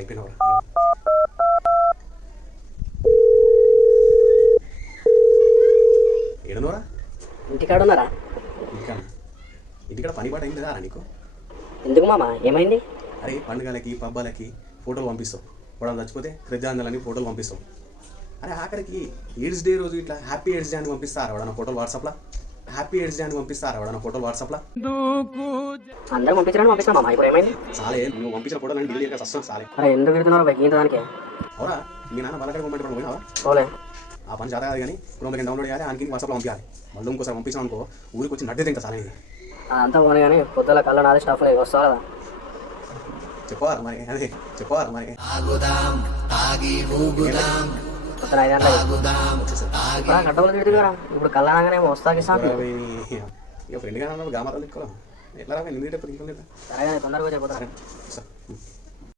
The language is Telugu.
అయిపోయినవరా ఏడునోరా ఇంటికాడ ఉన్నారా? ఇంటికాడ పని పాట అయింది కదా నీకు? ఎందుకు మామ, ఏమైంది? అరే పండుగలకి పబ్బాలకి ఫోటోలు పంపిస్తాం, వాడు చచ్చిపోతే శ్రద్ధాంజలని ఫోటోలు పంపిస్తాం. అరే ఆఖరికి ఎయిడ్స్ డే రోజు ఇట్లా హ్యాపీ ఎయిడ్స్ డే అని పంపిస్తారా వాడన్న ఫోటోలు వాట్సాప్లో? హ్యాపీ ఎయిడ్స్ డే అని పంపిస్తారా వాడన్న ఫోటోలు వాట్సాప్లో? అందరూ పంపించడానికి పంపిస్తాం మామ, ఇప్పుడు ఏమైంది? సాలే నువ్వు పంపించిన ఫోటోలు అని డిలీట్ వస్తాను సాలే. అరే ఎందుకు పెడుతున్నారు బైక్ ఇంత దానికి? అవురా మీ నాన్న వాళ్ళ కಡೆ పంపించడం పోయినావా? పోలే. ఆ పని చేత కాదు కానీ ఇప్పుడు డౌన్లోడ్ చేయాలి, ఆయనకి వాట్సాప్లో పంపించాలి. మళ్ళీ ఇంకోసారి పంపించాం అనుకో ఊరికి వచ్చి నడ్డే తింటా సాలే. అంతా పోనీ కానీ పొద్దుల కళ్ళ నాది స్టాఫ్ వస్తావు కదా? చెప్పవారు మరి, అదే చెప్పవారు మరి. మొత్తం 5 గంటలకు గడ్డలు తిడుతుంది కదా ఇప్పుడు కళ్ళ అనగానే వస్తాకి సాగు. ఇక ఫ్రెండ్గా గామారాలు ఎక్కువ ఎట్లా రా నింది సరే తొందరగా చెప్పిపోతారా? సరే.